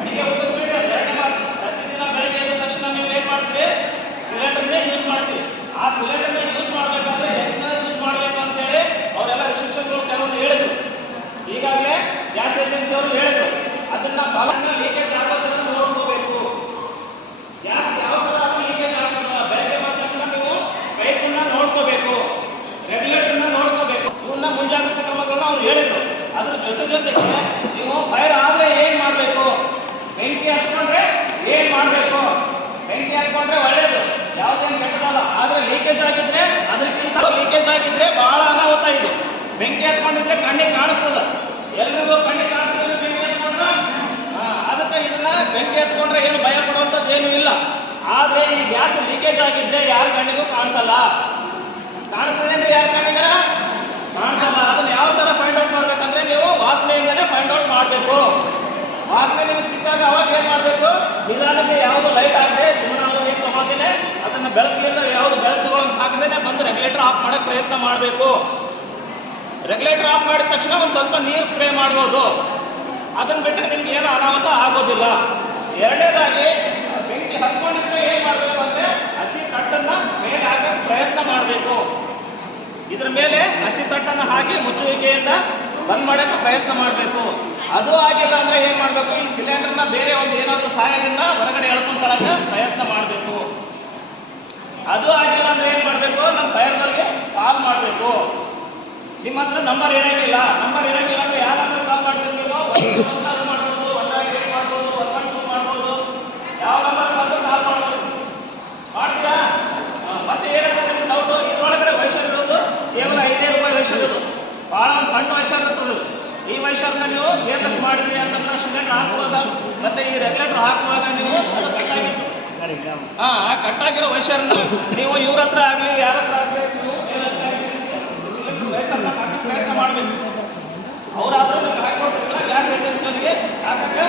ಅಡಿಗೆ ಊಟದ ಬಿಡಿ ಅದು ಎರಡನೇ ಮಾತು. ಪ್ರತಿದಿನ ಬೆಳಗ್ಗೆ ಎದ್ದ ತಕ್ಷಣ ನೀವು ಏನು ಮಾಡ್ತೀರಿ? ಸಿಲಿಂಡರ್ನೇ ಯೂಸ್ ಮಾಡ್ತೀರಿ. ಆ ಸಿಲಿಂಡರ್ನ ಯೂಸ್ ಮಾಡಬೇಕಾದ್ರೆ ಹೆಂಗೆ ಯೂಸ್ ಮಾಡಬೇಕು ಅಂತೇಳಿ ಅವರೆಲ್ಲ ರಿಸ್ಟ್ರಿಕ್ಷನ್ಗಳು ಕೆಲವೊಂದು ಹೇಳಿದರು. ಈಗಾಗಲೇ ಗ್ಯಾಸ್ ಏಜೆನ್ಸಿ ಅವರು ಹೇಳಿದರು ಅದನ್ನ ಬಲನ್ನ ಲೀಕೇಜ್ ಆಗೋ ಥರ ನೋಡ್ಕೋಬೇಕು. ಗ್ಯಾಸ್ ಯಾವ ಥರ ಲೀಕೇಜ್ ಆಗ್ತದ ಬೆಳಗ್ಗೆ ಬಂದ ತಕ್ಷಣ ನೀವು ಪೈಪನ್ನ ನೋಡ್ಕೋಬೇಕು, ರೆಗ್ಯುಲೇಟರ್ನ ನೋಡ್ಕೋಬೇಕು. ಇವನ್ನ ಮುಂಜಾಗ್ರತಾ ಕ್ರಮಗಳನ್ನ ಅವ್ರು ಹೇಳಿದರು. ಅದ್ರ ಜೊತೆಗೆ ನೀವು ಫೈರ್ ಆದರೆ ಏನು ಮಾಡಬೇಕು, ಬೆಂಕಿ ಹತ್ಕೊಂಡ್ರೆ ಏನು ಮಾಡಬೇಕು. ಬೆಂಕಿ ಹತ್ಕೊಂಡ್ರೆ ಒಳ್ಳೇದು, ಯಾವುದೇನು ಕೆಟ್ಟದಲ್ಲ. ಆದರೆ ಲೀಕೇಜ್ ಆಗಿದ್ರೆ ಅದಕ್ಕಿಂತ ಲೀಕೇಜ್ ಆಗಿದ್ರೆ ಭಾಳ ಅನಾಹುತ ಇದೆ. ಬೆಂಕಿ ಹತ್ಕೊಂಡಿದ್ರೆ ಕಣ್ಣಿಗೆ ಕಾಣಿಸ್ತದ, ಎಲ್ರಿಗೂ ಕಣ್ಣಿಗೆ ಕಾಣಿಸ್ತದೆ ಬೆಂಕಿ ಹತ್ಕೊಂಡ್ರೆ. ಅದಕ್ಕೆ ಇದನ್ನ ಬೆಂಕಿ ಹತ್ಕೊಂಡ್ರೆ ಏನು ಭಯ ಪಡುವಂಥದ್ದು ಏನೂ ಇಲ್ಲ. ಆದರೆ ಈ ಗ್ಯಾಸ್ ಲೀಕೇಜ್ ಆಗಿದ್ರೆ ಯಾರ ಕಣ್ಣಿಗೂ ಕಾಣಿಸಲ್ಲ. ಕಾಣಿಸ್ತದೇನ್ರಿ ಯಾರ ಕಣ್ಣಿಗೆ? ಕಾಣಿಸಲ್ಲ. ಅದನ್ನ ಯಾವ ಥರ ಫೈಂಡ್ ಔಟ್ ಮಾಡ್ಬೇಕಂದ್ರೆ ನೀವು ವಾಸನೆಯಿಂದಲೇ ಫೈಂಡ್ ಔಟ್ ಮಾಡಬೇಕು. ವಾಸನೆ ನಿಮಗೆ ಸಿಕ್ಕಾಗ ಅವಾಗ ಏನು ಮಾಡಬೇಕು? ನಿಧಾನಕ್ಕೆ ಯಾವುದು ಲೈಟ್ ಆಗದೆ ಜೀವನ ಏನು ತಗೋದೇನೆ ಅದನ್ನು ಬೆಳಕಲಿಂದ ಯಾವುದು ಬೆಳಕು ಹಾಕದೇನೆ ಬಂದು ರೆಗ್ಯುಲೇಟರ್ ಆಫ್ ಮಾಡೋಕ್ಕೆ ಪ್ರಯತ್ನ ಮಾಡಬೇಕು. ರೆಗ್ಯುಲೇಟರ್ ಆಫ್ ಮಾಡಿದ ತಕ್ಷಣ ಒಂದು ಸ್ವಲ್ಪ ನೀರು ಸ್ಪ್ರೇ ಮಾಡ್ಬೋದು. ಅದನ್ನು ಬಿಟ್ಟರೆ ನಿಮ್ಗೆ ಏನೂ ಅನಾಹುತ ಆಗೋದಿಲ್ಲ. ಎರಡನೇದಾಗಿ ಬೆಂಕಿ ಹತ್ಕೊಂಡಿದ್ರೆ ಏನು ಮಾಡಬೇಕು ಅಂದರೆ ಹಸಿ ತಟ್ಟನ್ನು ಮೇಲೆ ಹಾಕಕ್ಕೆ ಪ್ರಯತ್ನ ಮಾಡಬೇಕು. ಇದ್ರ ಮೇಲೆ ಹಸಿ ತಟ್ಟನ್ನು ಹಾಕಿ ಮುಚ್ಚುವಿಕೆಯಿಂದ ಬಂದ್ ಮಾಡೋಕ್ಕೆ ಪ್ರಯತ್ನ ಮಾಡಬೇಕು. ಅದು ಆಗಿಲ್ಲ ಅಂದರೆ ಏನು ಮಾಡಬೇಕು? ಈ ಸಿಲಿಂಡರ್ನ ಬೇರೆ ಒಂದು ಏನಾದರೂ ಸಹಾಯದಿಂದ ಹೊರಗಡೆ ಎಳ್ಕೊಂಡ್ಕೊಳ್ಳೋಕ್ಕೆ ಪ್ರಯತ್ನ ಮಾಡಬೇಕು. ಅದು ಆಗಿಲ್ಲ ಅಂದರೆ ಏನು ಮಾಡಬೇಕು? ನಮ್ಮ ಫೈರ್ಗಳಿಗೆ ಕಾಲ್ ಮಾಡಬೇಕು. ನಿಮ್ಮ ಹತ್ರ ನಂಬರ್ ಇರೋಂಗಿಲ್ಲ ಅಂದರೆ ಯಾರ ನಂಬರ್ ಕಾಲ್ ಮಾಡ್ತಿರ್ಬೇಕು? ಕಾಲ್ ಮಾಡ್ಬೋದು, 108 ಮಾಡ್ಬೋದು, 112 ಮಾಡ್ಬೋದು. ಯಾವ ನಂಬರ್ ಕಾಲ್ ಮಾಡ್ಬೋದು. ಮಾಡ್ತೀರಾ? ಮತ್ತೆ ಏನಾಗುತ್ತೆ ನಿಮ್ಗೆ ಡೌಟು? ಇದರೊಳಗಡೆ ವೈಶರ್ ಇರೋದು ಕೇವಲ 5 ರೂಪಾಯಿ ವೈಶರ್ ಇರೋದು, ಭಾಳ ಒಂದು ಸಣ್ಣ ವೈಶರ್ ಇರ್ತದೆ. ಈ ವೈಶರ್ನ ನೀವು ಬೇಕಸ್ ಮಾಡಿದ್ರಿ ಅಂತಂದ್ರೆ ಸಿಲಿಂಡರ್ ಹಾಕುವಾಗ ಮತ್ತೆ ಈ ರೆಗ್ಯುಲೇಟರ್ ಹಾಕುವಾಗ ನೀವು ಅದು ಕಟ್ಟಾಗಿತ್ತು. ಆ ಕಟ್ಟಾಗಿರೋ ವೈಶರ್ನ ನೀವು ಇವ್ರ ಹತ್ರ ಆಗಲಿ ಯಾರ ಹತ್ರ ಆಗಲಿ ನೀವು ಸಿಲಿಂಡರ್ ವೈಶರ್ನ ಹಾಕಕ್ಕೆ ಪ್ರಯತ್ನ ಮಾಡಬೇಕು. ಅವರಾದ್ರೂ ನಿಮ್ಗೆ ಹಾಕೊಡ್ತಿರಲಿಲ್ಲ, ಗ್ಯಾಸ್ ಏಜೆನ್ಸಿಯವರಿಗೆ ಹಾಕಕ್ಕೆ